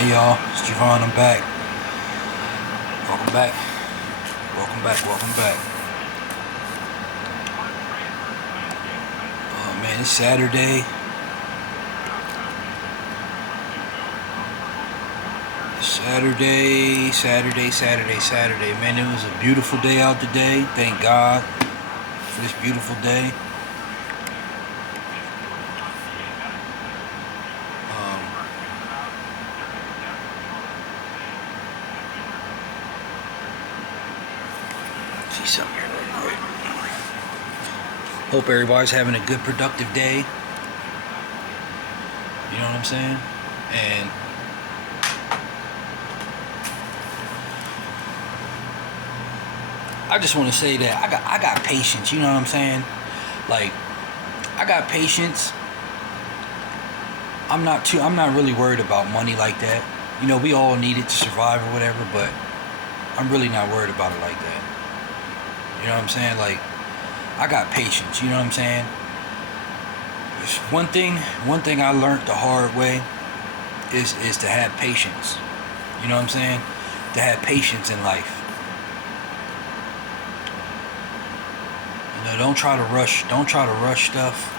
Hey y'all, it's Javon. I'm back. Welcome back. Welcome back. Welcome back. Oh man, it's Saturday. Saturday. Man, it was a beautiful day out today. Thank God for this beautiful day. Um, see something here real quick. Hope everybody's having a good, productive day. You know what I'm saying? And I just want to say that I got patience. You know what I'm saying? Like, I got patience. I'm not really worried about money like that. You know, we all need it to survive or whatever, but I'm really not worried about it like that. You know what I'm saying? Like, I got patience. You know what I'm saying? It's one thing I learned the hard way is to have patience. You know what I'm saying? To have patience in life. You know, don't try to rush stuff.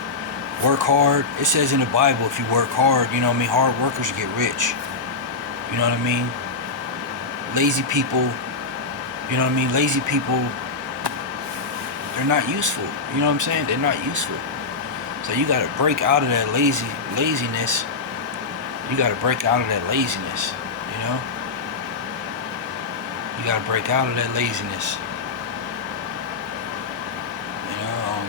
Work hard. It says in the Bible, if you work hard, you know what I mean, hard workers get rich. You know what I mean? Lazy people, you know what I mean? Lazy people, they're not useful. You know what I'm saying? They're not useful. So you gotta break out of that laziness. You gotta break out of that laziness, you know? You gotta break out of that laziness. You know,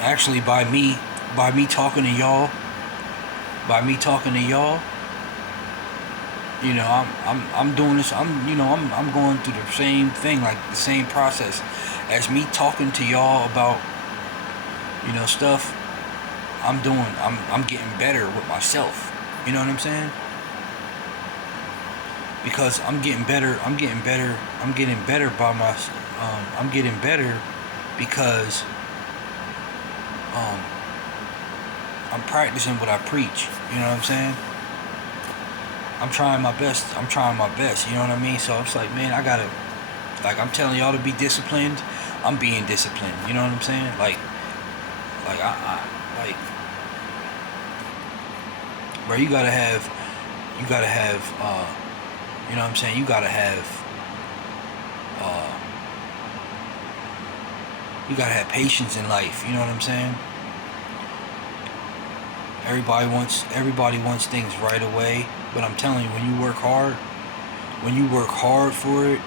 actually by me talking to y'all, you know, I'm doing this. I'm going through the same thing, like the same process as me talking to y'all about, you know, stuff. I'm getting better with myself. You know what I'm saying? Because I'm getting better by my. I'm getting better because um, I'm practicing what I preach. You know what I'm saying? I'm trying my best. You know what I mean? So it's like, man, like I'm telling y'all to be disciplined. I'm being disciplined. You know what I'm saying? Like, bro, you gotta have, you know what I'm saying? Uh, you gotta have patience in life. You know what I'm saying? Everybody wants things right away, but I'm telling you, when you work hard for it,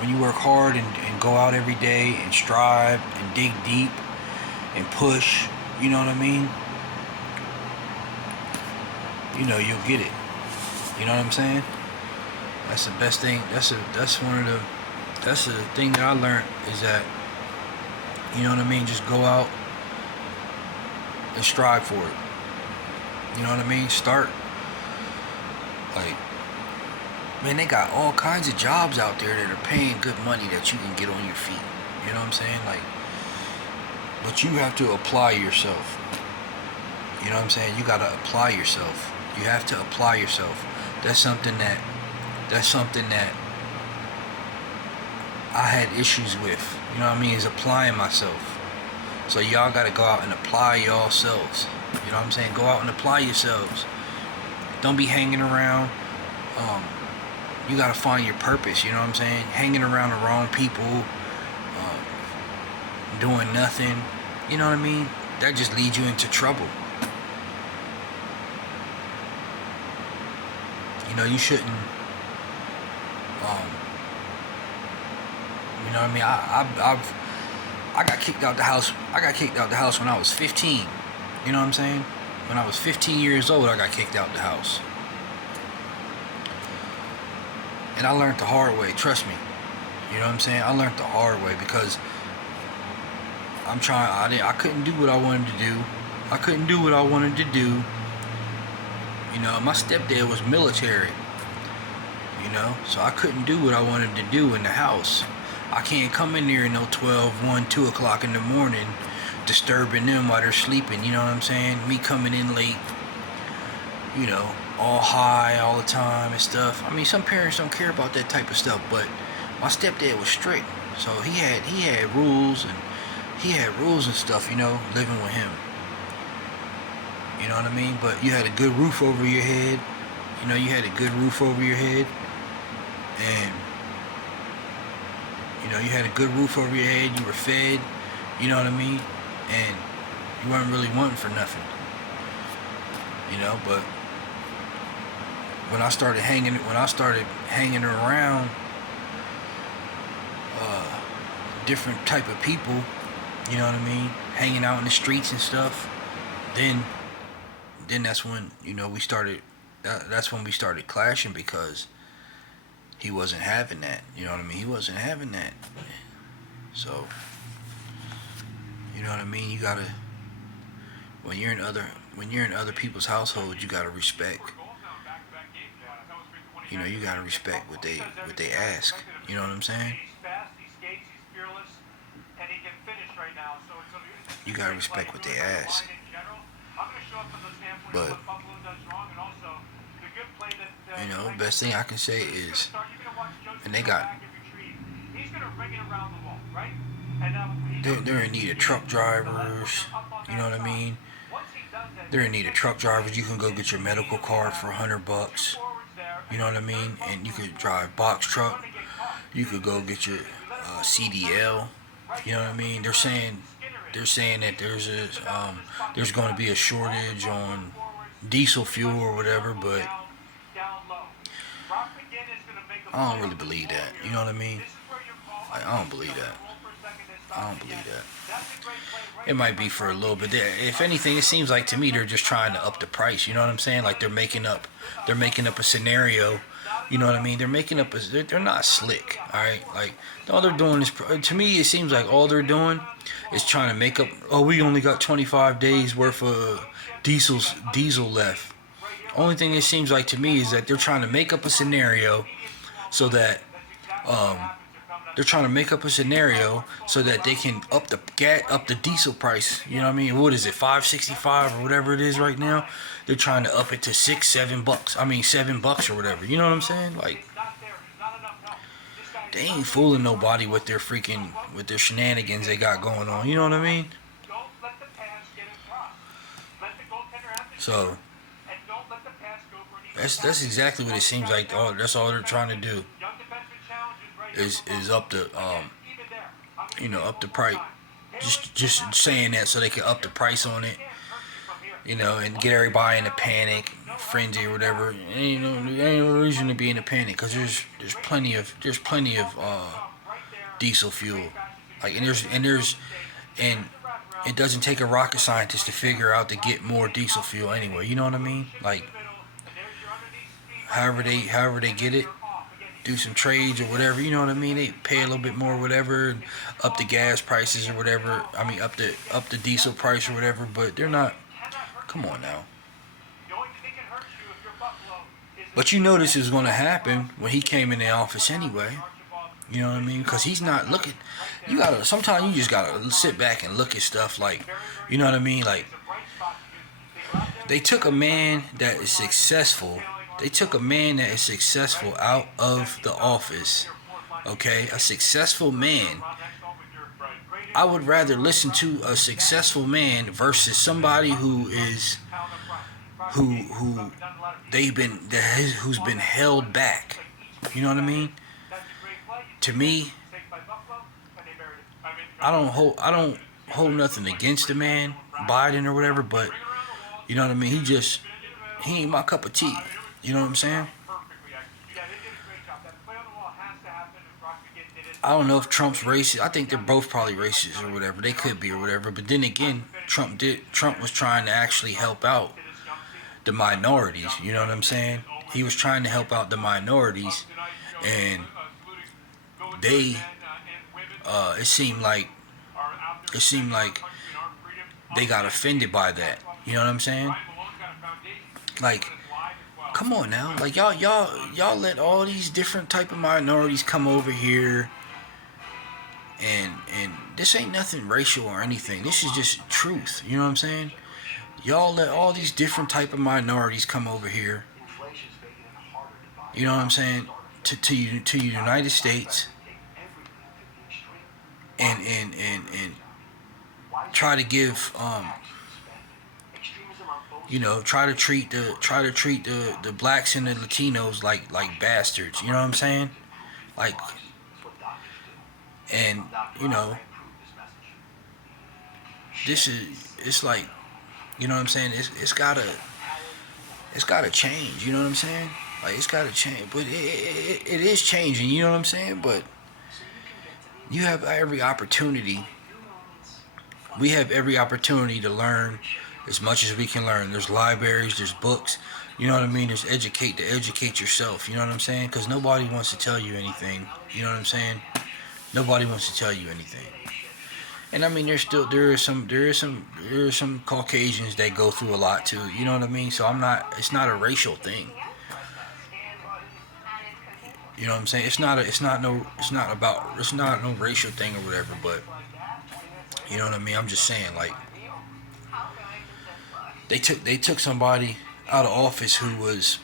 when you work hard and go out every day and strive and dig deep and push, you know what I mean? You know, you'll get it. You know what I'm saying? That's the best thing. That's the thing that I learned is that, you know what I mean? Just go out and strive for it. You know what I mean? Start, like, man, they got all kinds of jobs out there that are paying good money that you can get on your feet. You know what I'm saying? Like, but you have to apply yourself. You know what I'm saying? You gotta apply yourself. You have to apply yourself. That's something that I had issues with. You know what I mean? Is applying myself. So y'all gotta go out and apply yourselves. You know what I'm saying? Go out and apply yourselves. Don't be hanging around. You gotta find your purpose. You know what I'm saying? Hanging around the wrong people, doing nothing. You know what I mean? That just leads you into trouble. You know, you shouldn't. You know what I mean? I got kicked out the house. I got kicked out the house when I was 15. You know what I'm saying? When I was 15 years old, I got kicked out the house. And I learned the hard way, trust me. You know what I'm saying? I learned the hard way because I couldn't do what I wanted to do. You know, my stepdad was military. You know, so I couldn't do what I wanted to do in the house. I can't come in there at no 12, 1, 2 o'clock in the morning disturbing them while they're sleeping, you know what I'm saying? Me coming in late, you know, all high all the time and stuff. I mean, some parents don't care about that type of stuff, but my stepdad was strict, so he had rules and stuff, you know, living with him. You know what I mean? But you had a good roof over your head. You know, you had a good roof over your head, and you know, you had a good roof over your head. You were fed. You know what I mean? And you weren't really wanting for nothing. You know, but when I started hanging around different type of people, you know what I mean, hanging out in the streets and stuff, then that's when, you know, that's when we started clashing, because he wasn't having that. You know what I mean? He wasn't having that. So, you know what I mean? You gotta, when you're in other people's households, you gotta respect. You know, you gotta respect what they ask. You know what I'm saying? You gotta respect what they ask. But you know, the best thing I can say is, and they're in need of truck drivers. You know what I mean? They're in need of truck drivers. You can go get your medical card for $100. You know what I mean? And you could drive box truck. You could go get your CDL. You know what I mean? They're saying that there's going to be a shortage on diesel fuel or whatever, but I don't really believe that. You know what I mean? I don't believe that. I don't believe that. It might be for a little bit. If anything, it seems like to me they're just trying to up the price. You know what I'm saying? Like they're making up a scenario. You know what I mean? They're not slick. All right, like all they're doing is, to me, it seems like all they're doing is trying to make up. Oh, we only got 25 days worth of diesel left. Only thing it seems like to me is that they're trying to make up a scenario so that they can up the diesel price. You know what I mean? What is it, $5.65 or whatever it is right now? They're trying to up it to $7. I mean $7 or whatever. You know what I'm saying? Like, they ain't fooling nobody with their shenanigans they got going on. You know what I mean? So that's exactly what it seems like. That's all they're trying to do is up the up the price. Just saying that so they can up the price on it, you know, and get everybody in a panic, frenzy or whatever. Ain't no reason to be in a panic, because there's plenty of diesel fuel, like, and it doesn't take a rocket scientist to figure out to get more diesel fuel anyway. You know what I mean? Like, however they get it, do some trades or whatever, you know what I mean? They pay a little bit more or whatever, and up the gas prices or whatever. I mean, up the diesel price or whatever, but they're not. Come on now. But you know this is going to happen when he came in the office anyway. You know what I mean? Because he's not looking. Sometimes you just gotta sit back and look at stuff, like, you know what I mean? Like, they took a man that is successful. Out of the office. Okay? A successful man. I would rather listen to a successful man versus somebody who's been held back. You know what I mean? To me, I don't hold nothing against the man, Biden or whatever, but you know what I mean? He ain't my cup of tea. You know what I'm saying? I don't know if Trump's racist. I think they're both probably racist or whatever. They could be or whatever. But then again, Trump was trying to actually help out the minorities. You know what I'm saying? He was trying to help out the minorities, and they it seemed like they got offended by that. You know what I'm saying? Like, come on now. Like, y'all let all these different type of minorities come over here and this ain't nothing racial or anything. This is just truth. You know what I'm saying? Y'all let all these different type of minorities come over here. You know what I'm saying? To United States and try to give try to treat the blacks and the Latinos like bastards. You know what I'm saying? Like, and this is it's like, you know what I'm saying? It's gotta change. You know what I'm saying? Like, it's gotta change, but it is changing. You know what I'm saying? But you have every opportunity. We have every opportunity to learn as much as we can learn. There's libraries, there's books. You know what I mean? There's educate yourself. You know what I'm saying? Because nobody wants to tell you anything. You know what I'm saying? Nobody wants to tell you anything. And I mean, there is some Caucasians that go through a lot too. You know what I mean? So it's not a racial thing. You know what I'm saying? It's not no racial thing or whatever. But you know what I mean? I'm just saying, like, they took somebody out of office who was,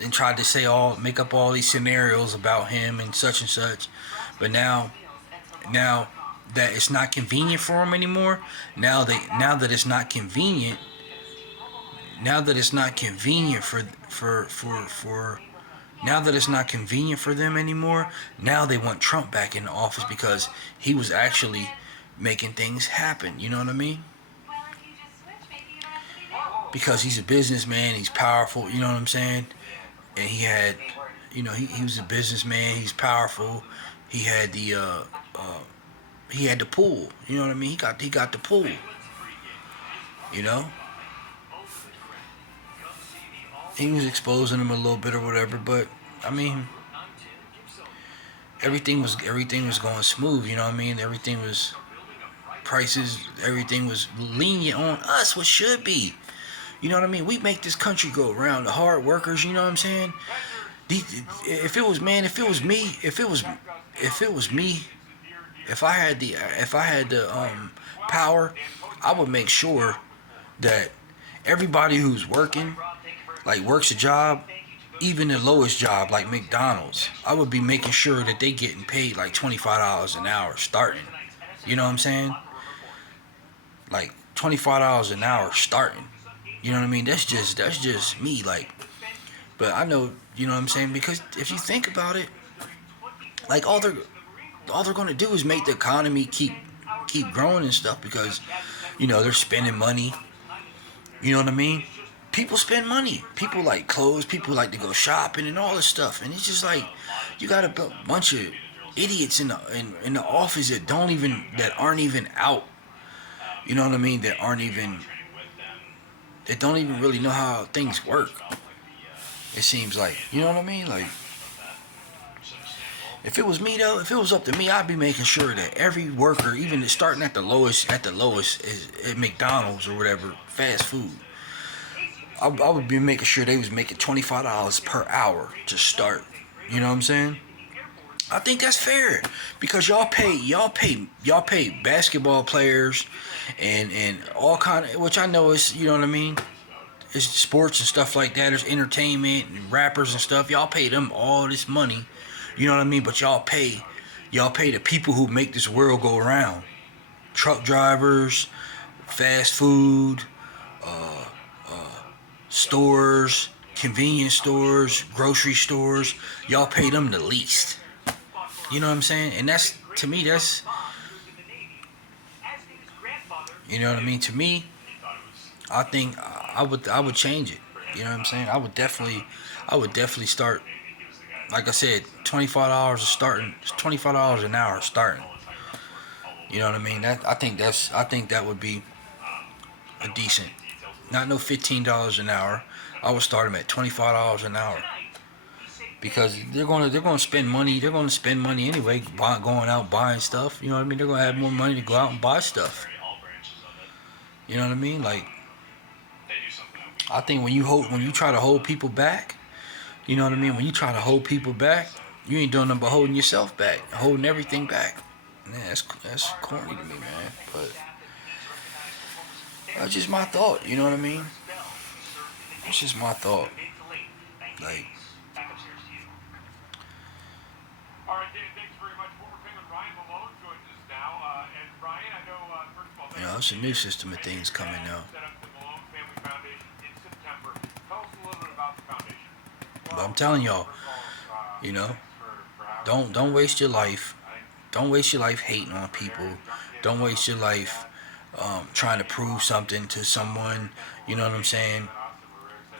and tried to make up all these scenarios about him and such, but now that it's not convenient for him anymore. Now that it's not convenient. Now that it's not convenient now that it's not convenient for them anymore. Now they want Trump back in the office because he was actually making things happen. You know what I mean? Because he's a businessman, he's powerful. You know what I'm saying? And he had, he was a businessman. He's powerful. He had the pool. You know what I mean? He got the pool. You know? He was exposing him a little bit or whatever, but I mean, everything was going smooth. You know what I mean? Everything was prices. Everything was lenient on us. What should be? You know what I mean? We make this country go around. The hard workers. You know what I'm saying? If it was me, if I had the power, I would make sure that everybody who's working, like, works a job, even the lowest job like McDonald's, I would be making sure that they getting paid like $25 an hour starting. You know what I'm saying? Like $25 an hour starting. You know what I mean? That's just me, like. But I know, you know what I'm saying, because if you think about it, like, all they're gonna do is make the economy keep growing and stuff, because they're spending money. You know what I mean? People spend money. People like clothes. People like to go shopping and all this stuff. And it's just like, you got a bunch of idiots in the office that aren't even out. You know what I mean? That don't even really know how things work. It seems like, you know what I mean? Like, if it was me though, if it was up to me, I'd be making sure that every worker, even starting at the lowest is at McDonald's or whatever, fast food. I would be making sure they was making $25 per hour to start. You know what I'm saying? I think that's fair, because y'all pay basketball players and all kind of, which I know is, you know what I mean, it's sports and stuff like that. There's entertainment and rappers and stuff. Y'all pay them all this money. You know what I mean? But y'all pay the people who make this world go around. Truck drivers, fast food, stores, convenience stores, grocery stores. Y'all pay them the least. You know what I'm saying? And that's, to me, that's, you know what I mean? To me, I think I would change it. You know what I'm saying? I would definitely start, like I said, $25 starting, $25 an hour starting. You know what I mean? I think that would be a decent, not no $15 an hour. I would start them at $25 an hour, because they're gonna spend money. They're gonna spend money anyway, going out buying stuff. You know what I mean? They're gonna have more money to go out and buy stuff. You know what I mean? Like, I think when you try to hold people back, you know what I mean? When you try to hold people back, you ain't doing nothing but holding yourself back, holding everything back. Yeah, that's corny to me, man. But that's just my thought. You know what I mean? It's just my thought. Like, it's a new system of things coming now. But I'm telling y'all, you know, don't waste your life. Don't waste your life hating on people. Don't waste your life trying to prove something to someone. You know what I'm saying?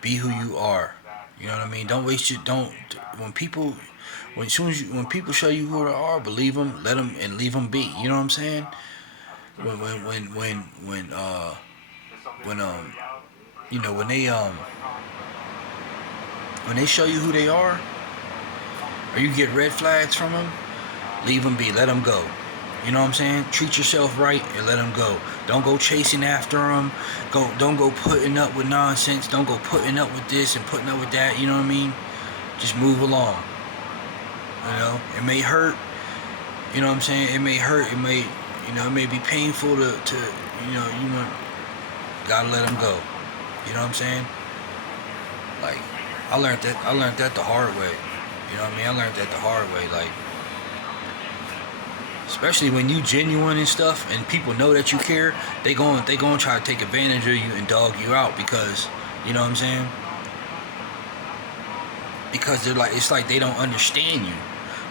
Be who you are. You know what I mean? Don't waste your don't when people when people show you who they are, believe them, let them, and leave them be. You know what I'm saying? When you know when they show you who they are, or you get red flags from them, leave them be. Let them go. You know what I'm saying? Treat yourself right and let them go. Don't go chasing after them. Don't go putting up with nonsense. Don't go putting up with this and putting up with that. You know what I mean? Just move along. You know, it may hurt. You know what I'm saying? It may hurt. It may be painful to gotta let them go. You know what I'm saying? Like, I learned that the hard way. You know what I mean? I learned that the hard way. Like, especially when you genuine and stuff, and people know that you care, they going to try to take advantage of you and dog you out because, you know what I'm saying? Because it's like they don't understand you.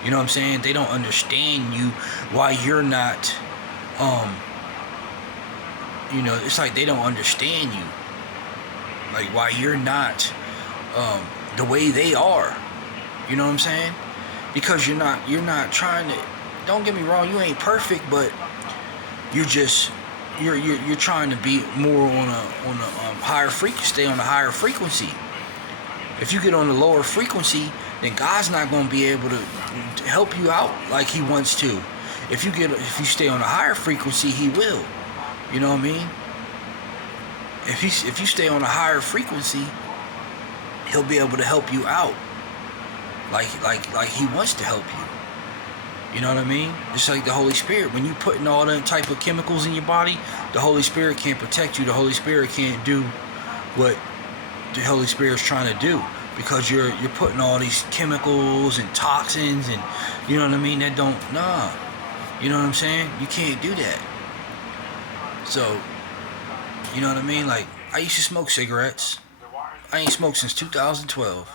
You know what I'm saying? They don't understand you why you're not, it's like they don't understand you. Like why you're not, the way they are. You know what I'm saying? Because you're not trying to. Don't get me wrong, you ain't perfect, but you're trying to be more on a higher frequency. Stay on a higher frequency. If you get on the lower frequency, then God's not going to be able to help you out like He wants to. If you stay on a higher frequency, He will. You know what I mean? If you stay on a higher frequency, He'll be able to help you out like He wants to help you. You know what I mean? Just like the Holy Spirit. When you putting all them type of chemicals in your body, the Holy Spirit can't protect you. The Holy Spirit can't do what the Holy Spirit's trying to do because you're putting all these chemicals and toxins and you know what I mean? That don't You know what I'm saying? You can't do that. So, you know what I mean? Like, I used to smoke cigarettes. I ain't smoked since 2012.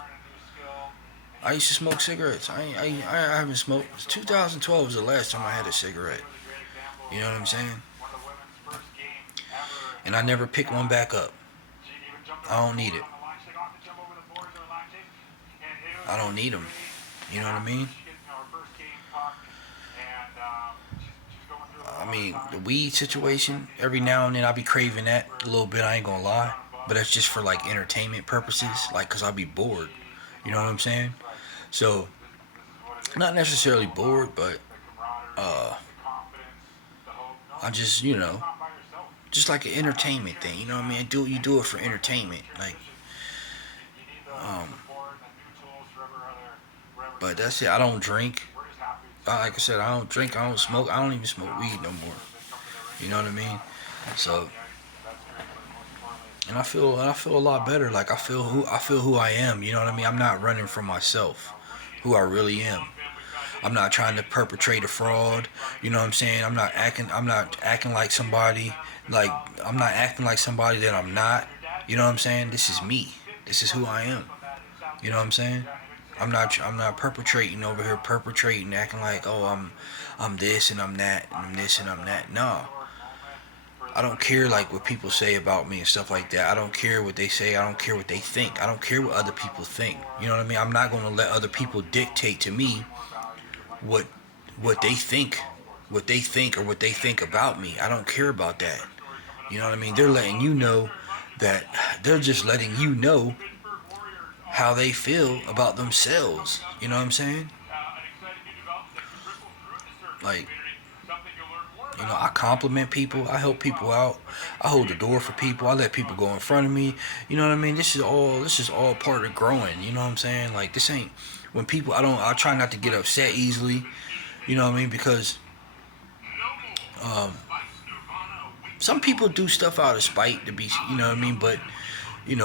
I used to smoke cigarettes. I haven't smoked. 2012 was the last time I had a cigarette. You know what I'm saying? And I never picked one back up. I don't need it. I don't need them. You know what I mean? I mean, the weed situation, every now and then I be craving that a little bit, I ain't gonna lie. But that's just for like entertainment purposes, like cause I'll be bored. You know what I'm saying? So, not necessarily bored, but I just, just like an entertainment thing. You know what I mean? You do it for entertainment, like, um, but that's it. I don't drink. Like I said, I don't drink. I don't smoke. I don't even smoke weed no more. You know what I mean? So, and I feel a lot better. Like I feel who I am. You know what I mean? I'm not running from myself, who I really am. I'm not trying to perpetrate a fraud. You know what I'm saying? I'm not acting like somebody. Like I'm not acting like somebody that I'm not. You know what I'm saying? This is me. This is who I am. You know what I'm saying? I'm not perpetrating over here, acting like, oh, I'm this and I'm that and I'm this and I'm that. No. I don't care like what people say about me and stuff like that. I don't care what they say. I don't care what they think. I don't care what other people think. You know what I mean? I'm not going to let other people dictate to me what they think, or what they think about me. I don't care about that. You know what I mean? They're letting you know that they're just letting you know how they feel about themselves. You know what I'm saying? Like, I compliment people. I help people out. I hold the door for people. I let people go in front of me. You know what I mean? This is all part of growing. You know what I'm saying? Like, this ain't when people. I try not to get upset easily. You know what I mean? Because Um, some people do stuff out of spite to be, you know what I mean, but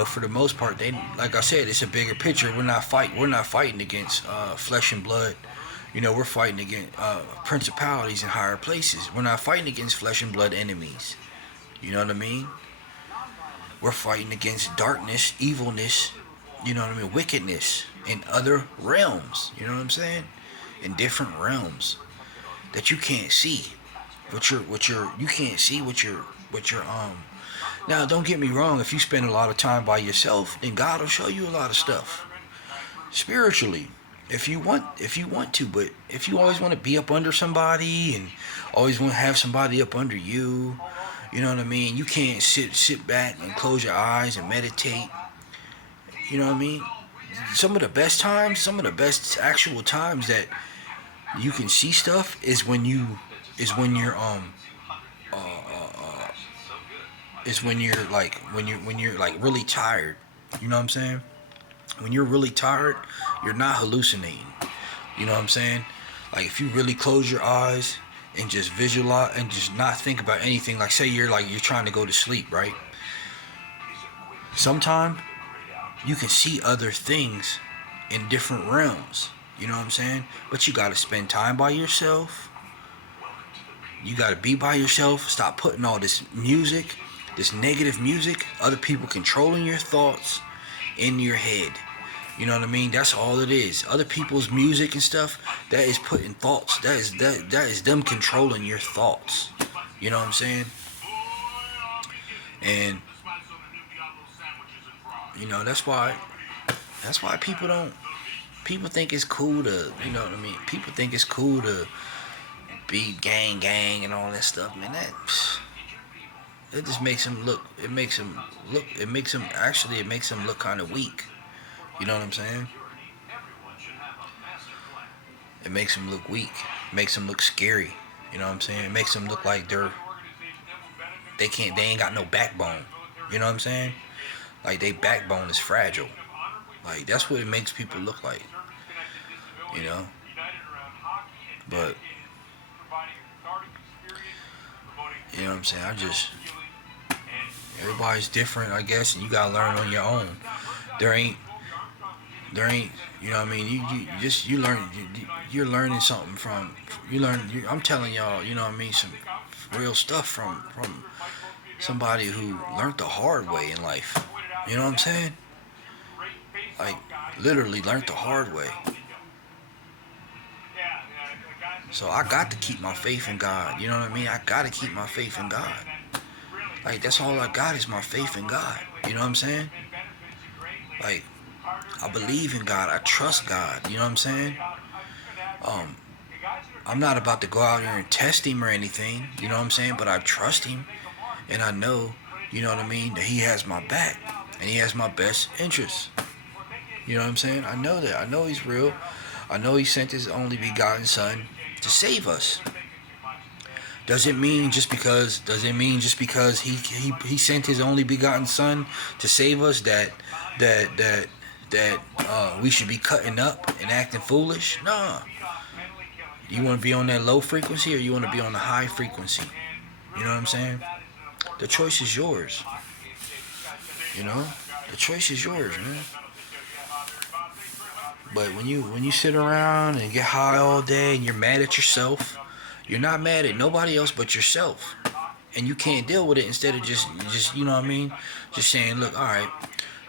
for the most part, they, like I said, it's a bigger picture. We're not fighting against flesh and blood. We're fighting against principalities in higher places. We're not fighting against flesh and blood enemies. You know what I mean? We're fighting against darkness, evilness, you know what I mean, wickedness in other realms. You know what I'm saying? In different realms that you can't see. You can't see what your Now, don't get me wrong. If you spend a lot of time by yourself, then God will show you a lot of stuff spiritually, if you want to. But if you always want to be up under somebody and always want to have somebody up under you, you know what I mean. You can't sit back and close your eyes and meditate. You know what I mean. Some of the best actual times that you can see stuff is when you're uh, uh, uh is when you're like really tired. You know what I'm saying? When you're really tired, you're not hallucinating. You know what I'm saying? Like if you really close your eyes and just visualize and just not think about anything, like say you're trying to go to sleep, right? Sometime you can see other things in different realms. You know what I'm saying? But you gotta spend time by yourself. You gotta be by yourself. Stop putting all this music, this negative music, other people controlling your thoughts in your head. You know what I mean? That's all it is. Other people's music and stuff, that is putting thoughts. That is them controlling your thoughts. You know what I'm saying? And that's why people think it's cool to, you know what I mean? People think it's cool to be gang and all that stuff, man. It just makes them look. It makes them look. It makes them look kind of weak. You know what I'm saying? It makes them look weak. It makes them look scary. You know what I'm saying? It makes them look like they ain't got no backbone. You know what I'm saying? Like they backbone is fragile. Like that's what it makes people look like. You know? But you know what I'm saying? Everybody's different, I guess, and you gotta learn on your own. There ain't, you know what I mean? You learn, you're learning something I'm telling y'all, you know what I mean? Some real stuff from somebody who learned the hard way in life. You know what I'm saying? Like, literally learned the hard way. So I got to keep my faith in God. You know what I mean? I gotta keep my faith in God. Like that's all I got is my faith in God. You know what I'm saying? Like I believe in God. I trust God. You know what I'm saying? Um, I'm not about to go out here and test him or anything. You know what I'm saying? But I trust him, and I know, you know what I mean, that he has my back and he has my best interests. You know what I'm saying? I know that. I know he's real. I know he sent his only begotten son to save us. Does it mean just because he sent his only begotten son to save us that we should be cutting up and acting foolish? Nah. You want to be on that low frequency or you want to be on the high frequency? You know what I'm saying? The choice is yours. You know? The choice is yours, man. But when you sit around and get high all day and you're mad at yourself, you're not mad at nobody else but yourself. And you can't deal with it instead of just you know what I mean? Just saying, look, all right,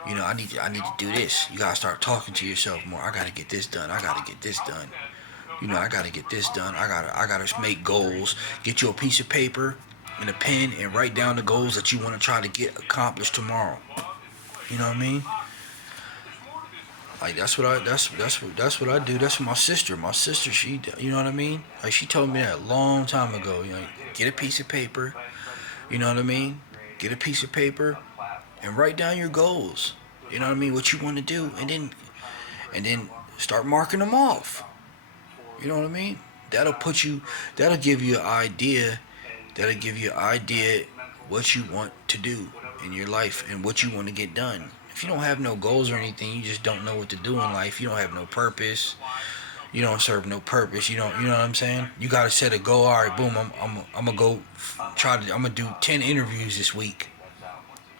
you know, I need to do this. You gotta start talking to yourself more. I gotta get this done. I gotta get this done. You know, I gotta get this done. I gotta make goals. Get you a piece of paper and a pen and write down the goals that you want to try to get accomplished tomorrow. You know what I mean? Like that's what I do. That's what my sister. My sister, she, you know what I mean? Like she told me that a long time ago. You know, get a piece of paper. You know what I mean? Get a piece of paper and write down your goals. You know what I mean? What you want to do, and then start marking them off. You know what I mean? That'll give you an idea. That'll give you an idea what you want to do in your life and what you want to get done. If you don't have no goals or anything, you just don't know what to do in life. You don't have no purpose. you don't serve no purpose. You know what I'm saying? You gotta set a goal. All right, boom. I'm gonna go try to. I'm gonna do 10 interviews this week.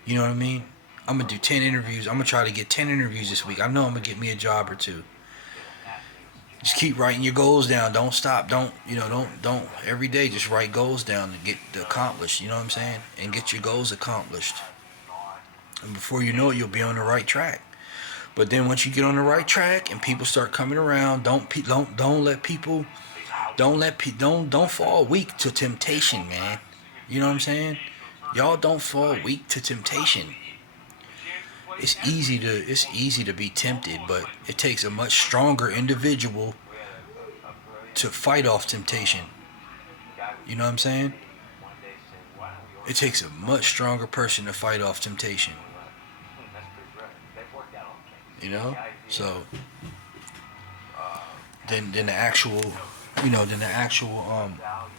You know what I mean? I'm gonna do 10 interviews. I'm gonna try to get 10 interviews this week. I know I'm gonna get me a job or two. Just keep writing your goals down. Don't stop. Don't every day just write goals down to get accomplished. You know what I'm saying? And get your goals accomplished. And before you know it, you'll be on the right track. But then once you get on the right track and people start coming around, don't let people don't fall weak to temptation, man. You know what I'm saying? Y'all don't fall weak to temptation. It's easy to be tempted, but it takes a much stronger individual to fight off temptation. You know what I'm saying? It takes a much stronger person to fight off temptation. You know? So than the actual